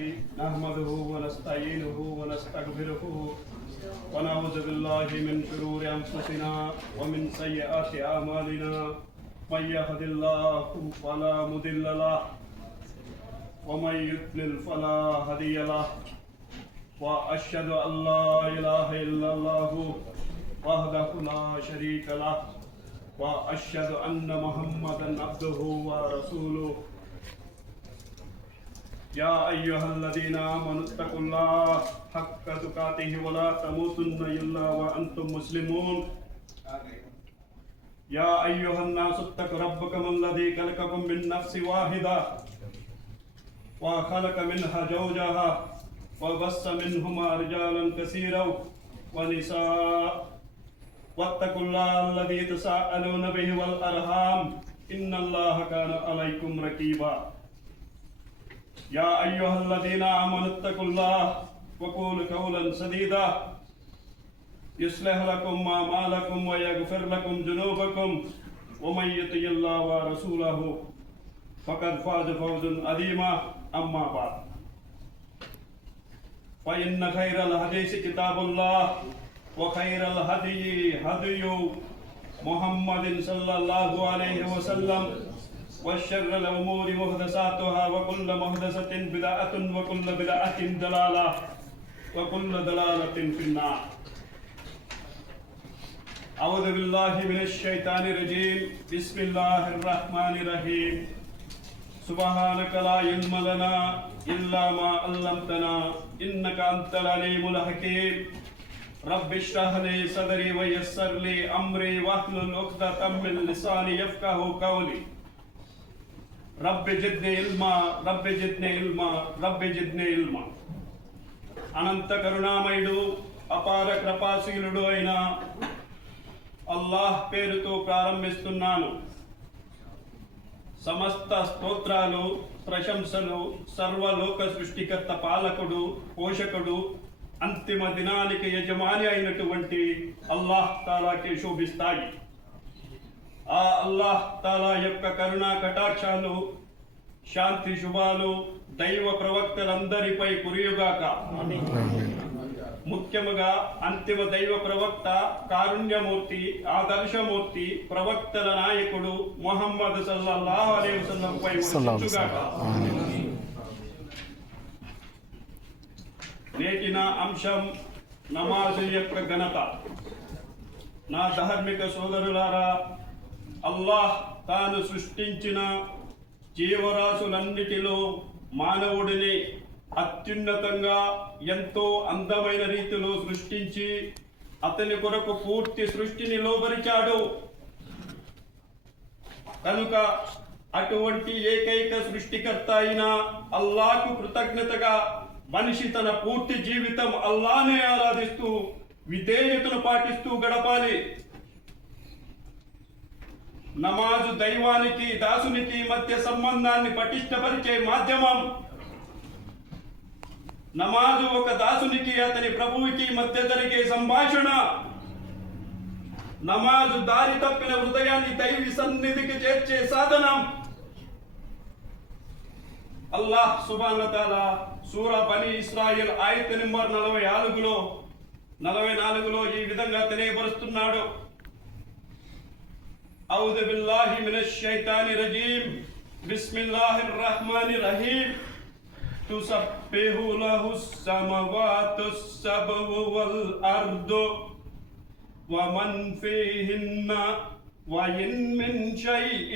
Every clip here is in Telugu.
نحمده ونستعينه ونستغفره ونعوذ بالله من شرور أنفسنا ومن سيئات أعمالنا من يهد الله فلا مضل له ومن يضلل فلا هادي له وأشهد أن لا إله إلا الله وحده لا شريك له وأشهد أن محمدا عبده ورسوله يا أيها الذين آمنوا اتقوا الله حق تقاته ولا تموتن إلا وأنتم مسلمون يا أيها الناس اتقوا ربكم الذي خلقكم من نفس واحدة وخلق منها زوجها وبث منهما رجالا كثيرا ونساء واتقوا الله الذي تساءلون به والأرحام إن الله كان عليكم رقيبا يا أيها الذين آمنوا اتقوا الله وقولوا قولا سديدا يصلح لكم أعمالكم ويغفر لكم ذنوبكم ومن يطع الله ورسوله فقد فاز فوزا عظيما أما بعد فإن خير الحديث كتاب الله وخير الهدي هدي محمد صلى الله عليه وسلم وشر الأمور محدثاتها وكل محدثة بدعة وكل بدعة ضلالة وكل ضلالة في النار أعوذ بالله من الشيطان الرجيم بسم الله الرحمن الرحيم سبحانك لا علم لنا إلا ما علمتنا إنك أنت العليم الحكيم رب اشرح لي صدري ويسر لي أمري واحلل عقدة من لساني يفقهوا قولي رب జిద్ని ఇల్మా రబ్బ జిద్ని ఇల్మా రబ్బ జిద్ని ఇల్మా. అనంత కరుణామయుడు అపార కృపాశీలుడు అయిన అల్లాహ్ పేరుతో ప్రారంభిస్తున్నాను. సమస్త స్తోత్రాలు ప్రశంసలు సర్వలోక సృష్టికర్త పాలకుడు పోషకుడు అంతిమ దినానికి యజమాని అయినటువంటి అల్లాహ్ తాలాకి శోభిస్తాయి. ఆ అల్లాహ్ తాలా యొక్క కరుణా కటాక్షాలు శాంతి శుభాలు దైవ ప్రవక్తలందరిపై కురియుగాక. ముఖ్యముగా అంతిమ దైవ ప్రవక్త కారుణ్యమూర్తి ఆదర్శమూర్తి ప్రవక్తల నాయకుడు ముహమ్మద్ సల్లల్లాహు అలైహి వసల్లం పై వర్షించుగాక. నేటి నా అంశం నమాజు యొక్క ఘనత. నా ధార్మిక సోదరులారా, అల్లాహ్ తాను సృష్టించిన జీవరాశులన్నిటిలో మానవుడిని అత్యున్నతంగా ఎంతో అందమైన రీతిలో సృష్టించి అతని కొరకు పూర్తి సృష్టిని లోబరిచాడు. కనుక అటువంటి ఏకైక సృష్టికర్త అయిన అల్లాహ్కు కృతజ్ఞతగా మనిషి తన పూర్తి జీవితం అల్లాహ్నే ఆరాధిస్తూ విధేయతను పాటిస్తూ గడపాలి. నమాజు దైవానికి దాసునికి మధ్య సంబంధాన్ని పటిష్టపరిచే మాధ్యమం. నమాజు ఒక దాసునికి అతని ప్రభువుకి మధ్య జరిగే సంభాషణ. నమాజు దారి తప్పిన హృదయాన్ని దైవి సన్నిధికి చేర్చే సాధనం. అల్లాహ్ సుబ్హానహు వ తఆలా సూరా బనీ ఇస్రాయిల్ ఆయత్ నంబర్ 44లో ఈ విధంగా తెలియపరుస్తున్నాడు. أعوذ بالله من الشيطان الرجيم بسم الله الرحمن الرحيم تسبح له السماوات السبع والأرض ومن فيهن وإن من شيء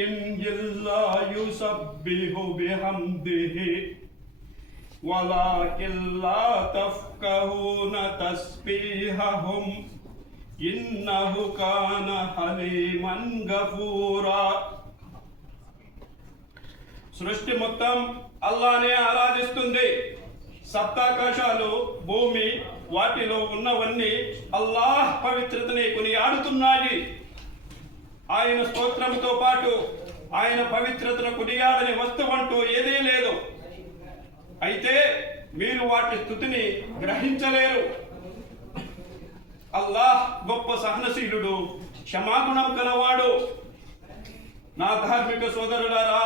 إلا يسبح بحمده ولكن لا تفقهون تسبيحهم ఇన్నహు కాన హలీమన్ గఫూరా. సృష్టి మొత్తం అల్లాహ్నే ఆరాధిస్తుంది. సప్తాకాశాలు భూమి వాటిలో ఉన్నవన్నీ అల్లాహ్ పవిత్రతని కొనియాడుతున్నాయి. ఆయన స్తోత్రంతో పాటు ఆయన పవిత్రతను కొనియాడని వస్తువంటూ ఏదీ లేదు. అయితే మీరు వాటి స్తుతిని గ్రహించలేరు. అల్లాహ్ గొప్ప సహనశీలుడు, క్షమాగుణం కలవాడు. నా ధార్మిక సోదరులారా,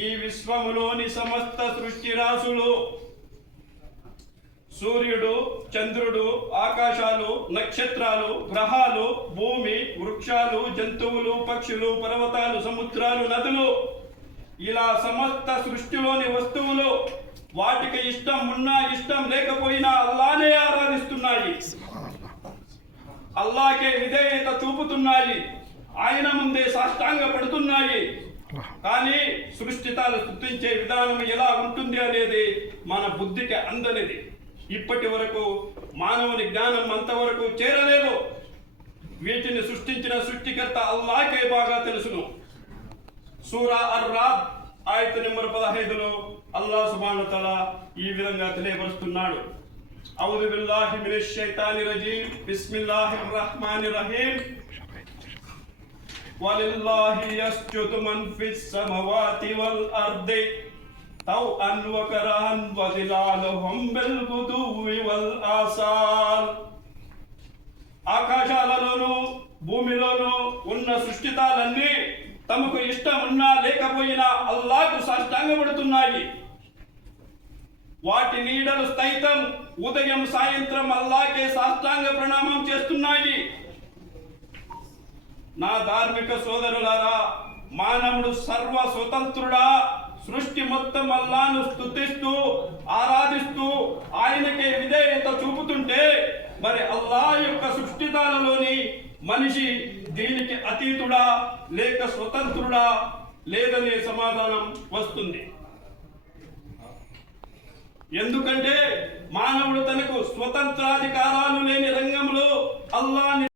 ఈ విశ్వములోని సమస్త సృష్టి రాశులు సూర్యుడు, చంద్రుడు, ఆకాశాలు, నక్షత్రాలు, గ్రహాలు, భూమి, వృక్షాలు, జంతువులు, పక్షులు, పర్వతాలు, సముద్రాలు, నదులు, ఇలా సమస్త సృష్టిలోని వస్తువులు వాటికి ఇష్టం ఉన్నా ఇష్టం లేకపోయినా అల్లానే ఆరాధిస్తున్నాయి, అల్లాకే విధేయత చూపుతున్నాయి, ఆయన ముందే సాష్టాంగ పడుతున్నాయి. కానీ సృష్టితాలు సృష్టించే విధానం ఎలా ఉంటుంది అనేది మన బుద్ధికి అందనిది. ఇప్పటి వరకు మానవుని జ్ఞానం అంతవరకు చేరలేదు. వీటిని సృష్టించిన సృష్టికర్త అల్లాకే బాగా తెలుసును. సూరా అర్-రాద్ ఆయత నెంబర్ 15లో అల్లాహ్ సుబ్హానహు వ తఆలా ఈ విధంగా తెలియపరుస్తున్నాడు. అఊదు బిల్లాహి మినష్ షైతానిర్ రజీమ్ బిస్మిల్లాహిర్ రహ్మానిర్ రహీం వలిల్లాహి యస్జుదు మన్ ఫిస్ సమవాతి వల్ అర్ది తౌఅన్ వ కరహన్ వ జిలాలుహుం బిల్ గుదువి వల్ ఆసాల్. ఆకాశాలలోనూ భూమిలోనూ ఉన్న సృష్టితాలన్నీ తమకు ఇష్టం ఉన్నా లేకపోయినా అల్లాహ్కు సాష్టాంగపడుతున్నాయి. వాటి నీడలు సైతం ఉదయం సాయంత్రం అల్లాహ్కే సాష్టాంగ ప్రణామం చేస్తున్నాయి. నా ధార్మిక సోదరులారా, మానవుడు సర్వ స్వతంత్రుడా, సృష్టి మొత్తం అల్లాహ్ను స్తుతిస్తూ ఆరాధిస్తూ ఆయనకే విధేయత చూపుతుంటే మరి అల్లాహ్ యొక్క సృష్టితాలలోని మనిషి దీనికి అతీతుడా లేక స్వతంత్రుడా లేదనే సమాధానం వస్తుంది. ఎందుకంటే మానవుడు తనకు స్వతంత్రాధికారాలు లేని రంగంలో అల్లాహ్ని